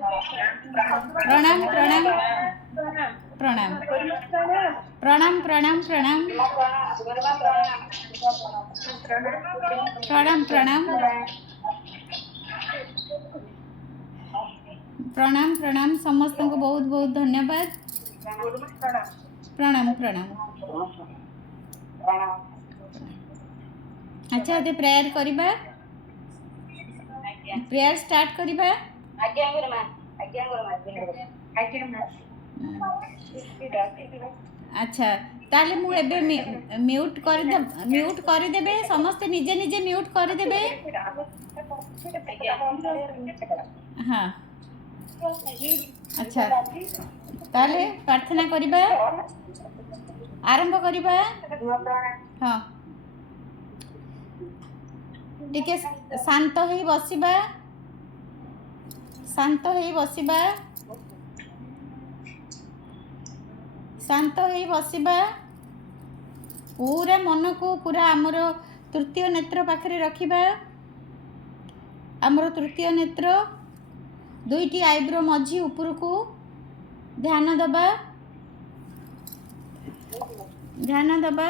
प्रणाम प्रणाम प्रणाम प्रणाम प्रणाम प्रणाम प्रणाम प्रणाम प्रणाम प्रणाम समस्त को बहुत बहुत धन्यवाद। प्रणाम प्रणाम। अच्छा ये प्रेयर करिबा, प्रेयर स्टार्ट करिबा। अच्छा ताले मु एबे म्यूट कर देबे, समस्त निजे निजे म्यूट कर देबे। हाँ अच्छा ताले प्रार्थना करिबा, आरंभ करिबा। हाँ टिके शांत होई बसिबा, शांत होई बसिबा, शांत होई बसिबा। पूरा मन को पूरा आमर तृतीय नेत्र पाखरे रखिबा। आमर तृतीय नेत्र दुईटी आईब्रो मझी ऊपर को ध्यान दबा, ध्यान दबा।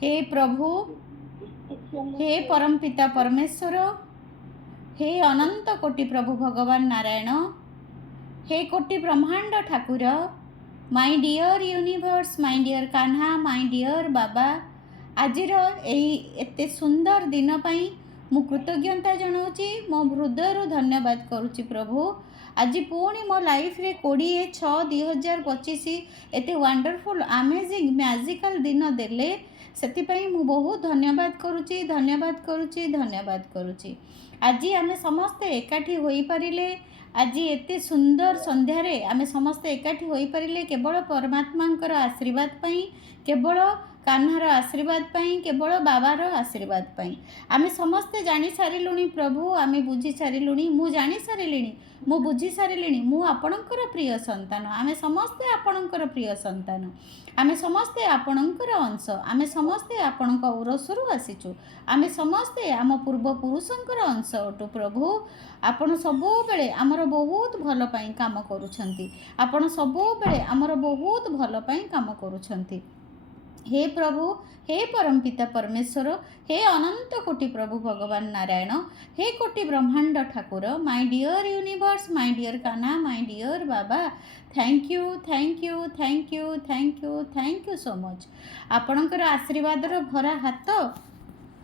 हे प्रभु, हे परमपिता परमेश्वर, हे अनंत कोटि प्रभु भगवान नारायण, हे कोटि ब्रह्मांड Thakur, my dear universe, my dear Kanha, my dear baba, आजिर एते सुंदर दिन पाई मु कृतज्ञता जनाऊँगी, मो हृदय धन्यवाद करुच्ची प्रभु। आज पुणी मो लाइफ रे 20/6/2025 एते वंडरफुल अमेजिंग मैजिकल दिन देले, से मु बहुत धन्यवाद करुच्ची, धन्यवाद करुच्ची, धन्यवाद करुच्ची। आज आमे समस्ते एकाठी होई परिले, आज एते सुंदर संध्यारे आमे समस्ते एकाठी होई परिले केवल परमात्मांकर आशीर्वाद पई, केवल कान्हार आशीर्वाद पई, केवल बाबार आशीर्वाद पई। आमे समस्ते जानी सारिलुनी प्रभु, आमे बुझी सारिलुनी, मु जानी सारिलिनी, मु बुझी सारिलिनी, मु आपणकर प्रिय संतान, आमे समस्ते आपणकर प्रिय संतान, आमे समस्ते आपणकर अंश, आमे समस्ते आपणक उरसरु आसीचु, आमे समस्ते आम पूर्वपुरुषंकर अंश अटु प्रभु। आपण सबु बेले आमर बहुत भल पई काम करूछंती, आपण सबु बेले आमर बहुत भल पई काम करूछंती। हे प्रभु, हे परमपिता परमेश्वर, हे अनंत कोटि प्रभु भगवान नारायण, हे कोटि ब्रह्मांड Thakur, my dear universe, my dear Kanha, my dear Baba, thank you thank you thank you thank you thank you so much. आपणकर आशीर्वाद भरा हाथ